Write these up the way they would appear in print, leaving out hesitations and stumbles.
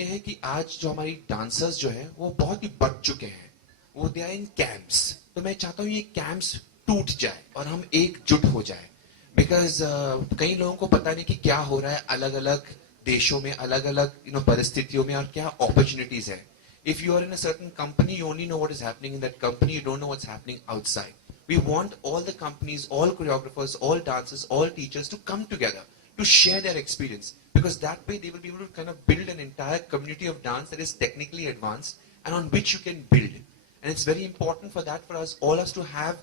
ये है कि आज जो हमारी डांसर्स जो है वो बहुत ही बढ़ चुके हैं, वो दे आर इन कैंप्स। तो मैं चाहता हूँ ये कैंप्स टूट जाए और हम एकजुट हो जाए, बिकॉज कई लोगों को पता नहीं कि क्या हो रहा है अलग अलग देशों में, अलग अलग परिस्थितियों में, और क्या अपॉर्चुनिटीज है। If you are in a certain company, you only know what is happening in that company, you don't know what's happening outside. We want all the companies, all choreographers, all dancers, all teachers to come together, to share their experience. Because that way they will be able to kind of build an entire community of dance that is technically advanced and on which you can build. And it's very important for that, for us, all us to have,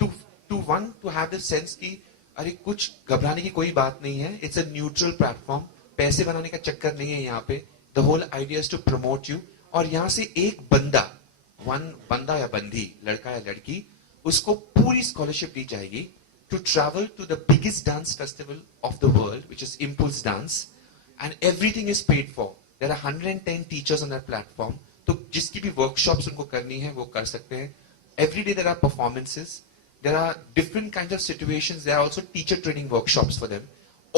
to have the sense कि अरे कुछ घबराने की कोई बात नहीं है. It's a neutral platform. पैसे बनाने का चक्कर नहीं है यहाँ पे. The whole idea is to promote you. और यहां से एक बंदा या बंदी, लड़का या लड़की, उसको पूरी स्कॉलरशिप दी जाएगी to travel to the biggest dance festival of the world, which is Impulse dance, and everything is paid for. There are 110 teachers on that platform. तो जिसकी भी वर्कशॉप्स उनको करनी है वो कर सकते हैं. Every day there are performances, there are different kinds of situations, there are also teacher training workshops for them.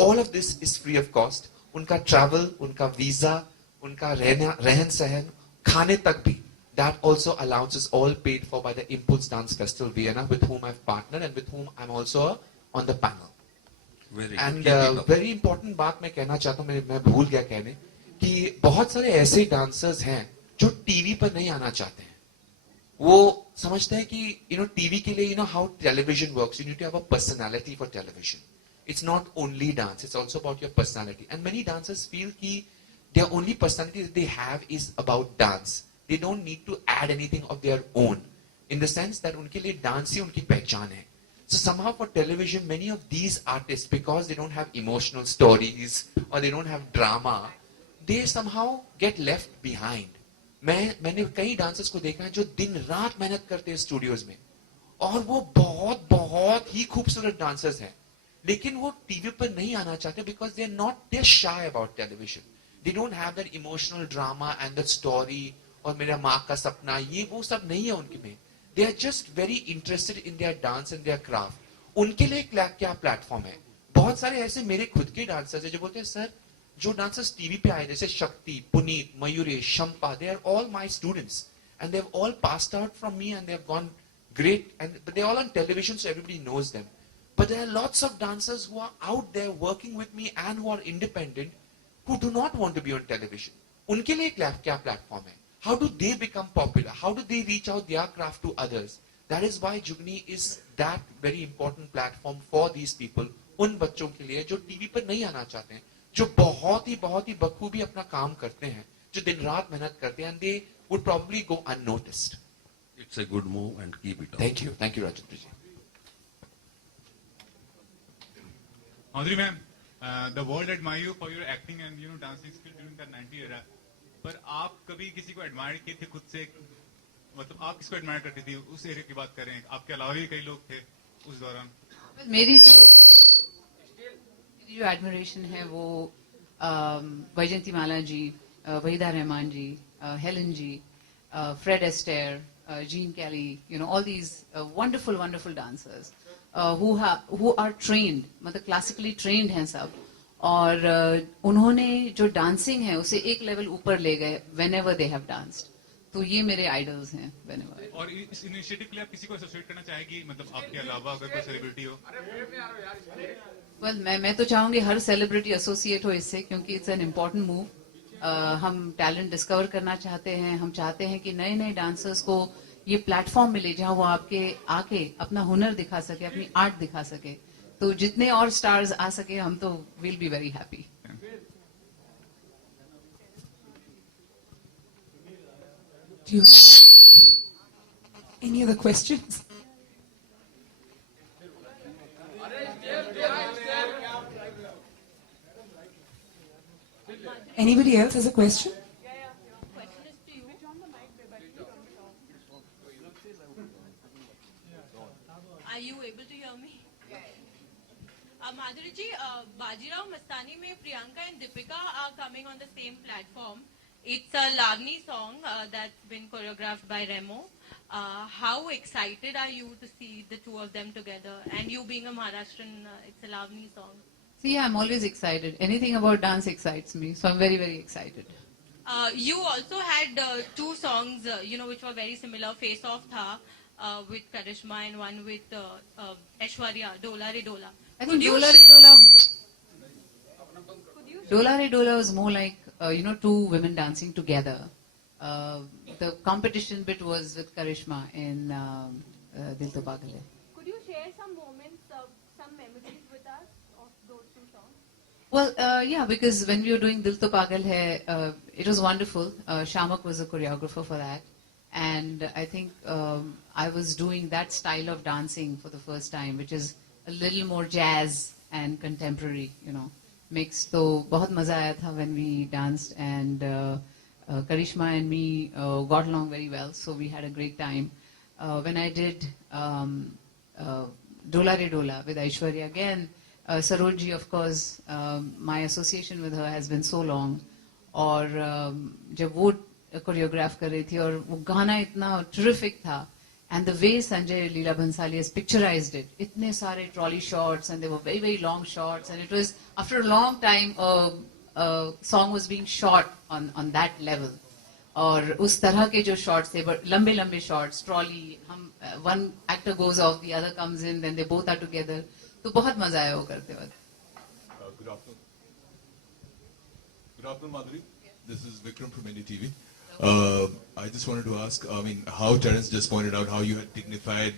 All of this is free of cost. उनका ट्रैवल, उनका वीजा, उनका रहन सहन, खाने तक भी, that also allowance is all paid for by the Impulse Dance Festival Vienna, with whom I've partnered and with whom I'm also on the panel. Very important बात मैं कहना चाहता हूँ, मैं भूल गया कहने, कि बहुत सारे ऐसे डांसर्स हैं जो टीवी पर नहीं आना चाहते हैं. वो समझते हैं कि टीवी के लिए how television works, you need to have a personality for television. It's not only dance, it's also about your personality. And many dancers feel कि their only personality that they have is about dance. They don't need to add anything of their own, in the sense that उनके लिए dance ही उनकी पहचान है. So somehow for television, many of these artists, because they don't have emotional stories or they don't have drama, they somehow get left behind. मैंने कई dancers को देखा है जो दिन रात मेहनत करते हैं स्टूडियोज में, और वो बहुत बहुत ही खूबसूरत dancers हैं, लेकिन वो टीवी पर नहीं आना चाहते because they are not, they're shy about television. They don't have that emotional drama and that story, और मेरा माँ का सपना, ये वो सब नहीं है उनके में. They are just very interested in their dance and their craft. उनके लिए क्या प्लेटफॉर्म है. बहुत सारे ऐसे मेरे खुद के डांसर्स हैं जो बोलते हैं, सर जो डांसर्स टीवी पे आए, जैसे शक्ति, Puneet, Mayuresh, Shampa, they are all my students and they have all passed out from me and they have gone great, but they are all on television so everybody knows them. But there are lots of dancers who are out there working with me and who are independent, who do not want to be on television. उनके लिए क्या platform है? How do they become popular? How do they reach out their craft to others? That is why Jugni is that very important platform for these people. उन बच्चों के लिए जो TV पर नहीं आना चाहते हैं, जो बहुत ही बखूबी अपना काम करते हैं, जो दिन रात मेहनत करते हैं, and they would probably go unnoticed. It's a good move and keep it up. Thank you, Rajendra ji. Audrey ma'am, the world admire you for your acting and dancing skill during the 90s era. पर आप कभी किसी को admire किए थे खुद से? मतलब आप किसको एडमायर करती थी उस एरिया की बात कर रहे हैं? आपके अलावा भी कई लोग थे उस दौरान. मेरी जो एडमिरेशन है वो Vyjayanthimala ji, Waheeda Rehman ji, Helen ji, Fred Astaire, Gene Kelly, all these wonderful dancers who are trained, मतलब क्लासिकली ट्रेन्ड हैं सब, और उन्होंने जो डांसिंग है उसे एक लेवल ऊपर ले गए whenever they have danced. तो ये मेरे आइडल्स हैं whenever. और इस इनिशिएटिव के लिए आप किसी को एसोसिएट करना चाहेगी, मतलब आपके अलावा अगर कोई सेलिब्रिटी हो? Well, मैं तो चाहूंगी हर सेलिब्रिटी एसोसिएट हो इससे, क्योंकि इट्स एन इम्पोर्टेंट मूव. हम टैलेंट डिस्कवर करना चाहते हैं, हम चाहते हैं कि नए डांसर्स को ये प्लेटफॉर्म मिले जहां वो आके अपना हुनर दिखा सके, अपनी आर्ट दिखा सके. तो जितने और स्टार्स आ सके हम तो will be very happy. Any other questions? Anybody else has a question? Question is to you. Are you able to hear me? Madhuri ji, Bajirao Mastani mein Priyanka and Deepika are coming on the same platform. It's a Lavani song that's been choreographed by Remo. How excited are you to see the two of them together? And you being a Maharashtrian, it's a Lavani song. See, I'm always excited. Anything about dance excites me, so I'm very, very excited. You also had two songs, which were very similar. Face Off Tha with Karishma and one with Aishwarya, Dola Re Dola. I Could think you Dola Re Dola, Dola Re Dola was more like, two women dancing together. The competition bit was with Karishma in Dil To Pagal Hai. Could you share some moments, some memories with us of those two songs? Well, yeah, because when we were doing Dil To Pagal Hai, it was wonderful. Shamak was a choreographer for that. And I think I was doing that style of dancing for the first time, which is a little more jazz and contemporary, mixed. So, बहुत मजा आया था when we danced, and Karishma and me got along very well, so we had a great time. When I did Dola Re Dola with Aishwarya again, Sarojji, of course, my association with her has been so long. और जब वो choreograph कर रही थी और वो गाना इतना terrific था, and the way Sanjay Leela Bhansali has picturized it, itne sare trolley shots, and they were very, very long shots, and it was, after a long time, a song was being shot on that level. और उस तरह के जो shots थे, लंबे लंबे shots, trolley, one actor goes off, the other comes in, then they both are together. तो बहुत मजा आया वो करते वक्त. Good afternoon. Good afternoon, Madhuri. This is Vikram from NDTV. I just wanted to ask, how Terence just pointed out how you had dignified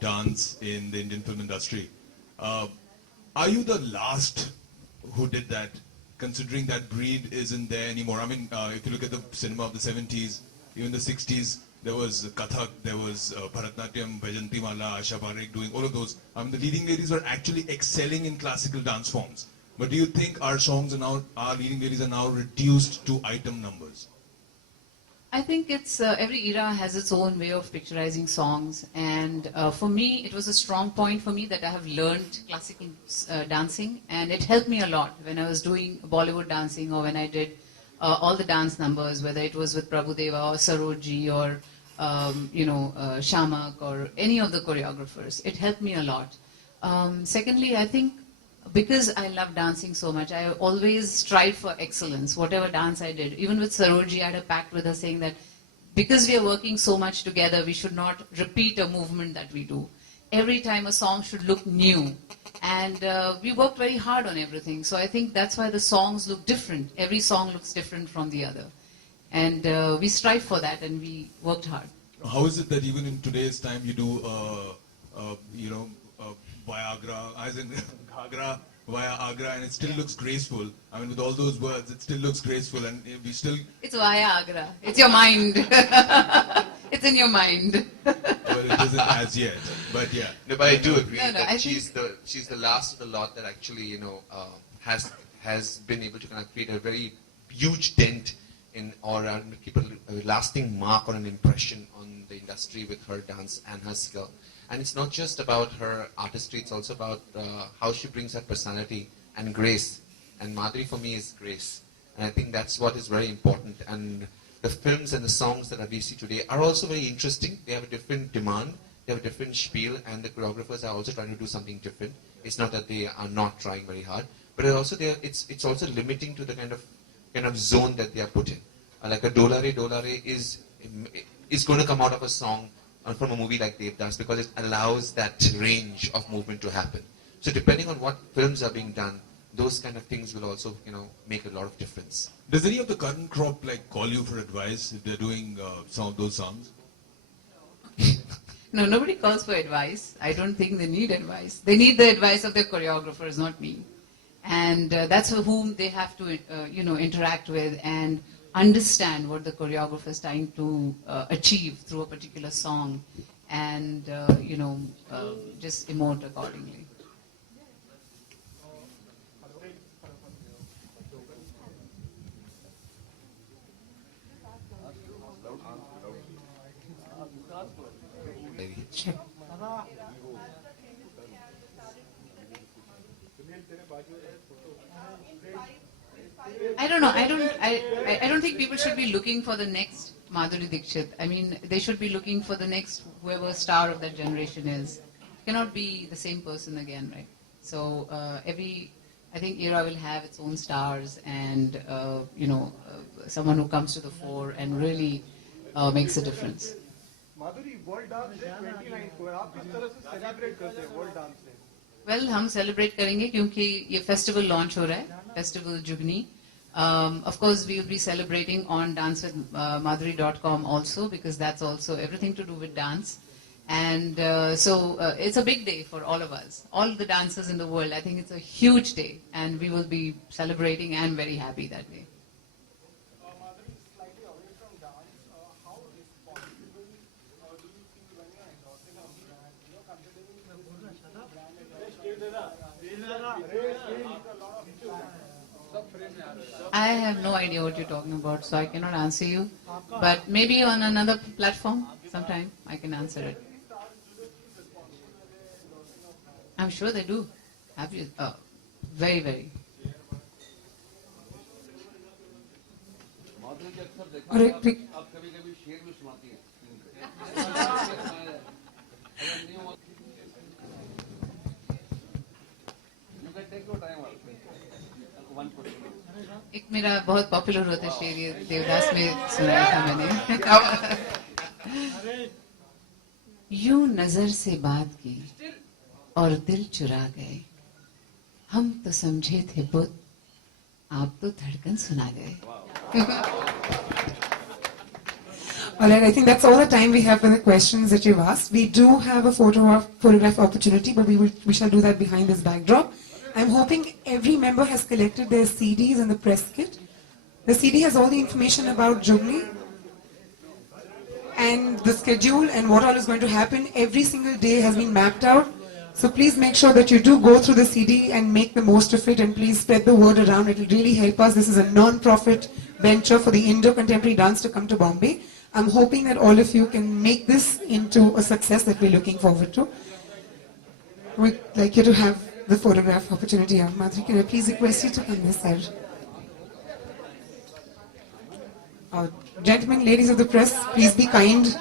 dance in the Indian film industry. Are you the last who did that, considering that breed isn't there anymore? If you look at the cinema of the 70s, even the 60s, there was Kathak, there was Bharatnatyam, Vajanti Mala, Asha Parekh doing all of those. The leading ladies were actually excelling in classical dance forms. But do you think our songs are now, our leading ladies are now reduced to item numbers? I think it's every era has its own way of picturizing songs, and for me, it was a strong point for me that I have learned classical dancing, and it helped me a lot when I was doing Bollywood dancing, or when I did all the dance numbers, whether it was with Prabhudeva or Sarojji or Shamak or any of the choreographers. It helped me a lot. Secondly, I think because I love dancing so much, I always strive for excellence, whatever dance I did. Even with Sarojji, I had a pact with her saying that because we are working so much together, we should not repeat a movement that we do. Every time a song should look new. And we worked very hard on everything. So I think that's why the songs look different. Every song looks different from the other. And we strive for that, and we worked hard. How is it that even in today's time you do, Viagra, as in Ghagra, via Agra, and it still looks graceful. With all those words, it still looks graceful, and we still... It's via Agra. It's your mind. It's in your mind. Well, it isn't as yet, but yeah. No, but I do agree that I she's the last of the lot that actually, has been able to kind of create a very huge dent in, or people a lasting mark or an impression on the industry with her dance and her skill. And it's not just about her artistry, it's also about how she brings her personality and grace. And Madhuri for me is grace. And I think that's what is very important. And the films and the songs that we see today are also very interesting. They have a different demand, they have a different spiel, and the choreographers are also trying to do something different. It's not that they are not trying very hard, but it's also limiting to the kind of zone that they are put in. Like a Dola Re is going to come out of a song from a movie like Devdas because it allows that range of movement to happen. So depending on what films are being done, those kind of things will also, make a lot of difference. Does any of the current crop call you for advice if they're doing some of those songs? No, nobody calls for advice. I don't think they need advice. They need the advice of their choreographers, not me. And that's whom they have to, interact with and understand what the choreographer is trying to achieve through a particular song, and just emote accordingly. I don't know. I don't think people should be looking for the next Madhuri Dixit. They should be looking for the next whoever star of that generation is. Cannot be the same person again, right? So I I think ERA will have its own stars and, someone who comes to the fore and really makes a difference. Madhuri world dance day 29 को है, आप किस तरह से celebrate करते हैं world dance day? Well, हम celebrate करेंगे क्योंकि ये festival launch हो रहा है, Festival Jugni. Of course, we will be celebrating on dancewithmadhuri.com also because that's also everything to do with dance. And so it's a big day for all of us, all the dancers in the world. I think it's a huge day and we will be celebrating and very happy that day. Madhuri, slightly away from dance, how responsible do you feel when you're endorsing a brand? Considering I have no idea what you're talking about, so I cannot answer you. But maybe on another platform, sometime I can answer it. I'm sure they do. Have you? Very, very. All right, we- एक मेरा बहुत popular होता शेर ये देवदास में सुनाया था मैंने. यूं नजर से बात की और दिल चुरा गए. हम तो समझे थे बुत, आप तो धड़कन सुना गए. All right, I think that's all the time we have for the questions that you've asked. We do have a photograph opportunity, but we shall do that behind this backdrop. I'm hoping every member has collected their CDs and the press kit. The CD has all the information about Jugni and the schedule and what all is going to happen. Every single day has been mapped out. So please make sure that you do go through the CD and make the most of it, and please spread the word around. It will really help us. This is a non-profit venture for the Indo-contemporary dance to come to Bombay. I'm hoping that all of you can make this into a success that we're looking forward to. We'd like you to have the photograph opportunity. Madhuri, can I please request you to come this side? Gentlemen, ladies of the press, please be kind.